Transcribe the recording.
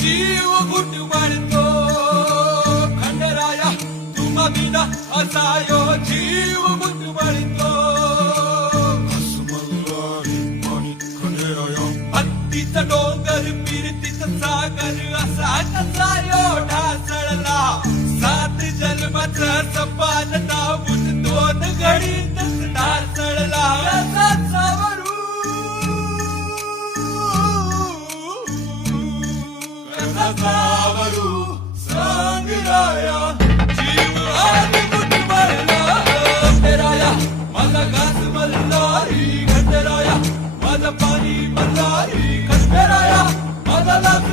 जीव गुटमळतो खंडराया तुम्हा बिना असायो जीव गुटमळतो भक्तीचा डोंगर फिरतीचा सागर असा कसायो ढासळला सात जन्माचं सपान नावून दोन घडीतच ढासळला सावरू सांगराया जीव आधी गुटमळला खंडराया माझा घास मल्हारी खंडराया माझा पाणी मल्हारी खंडराया माझा लाज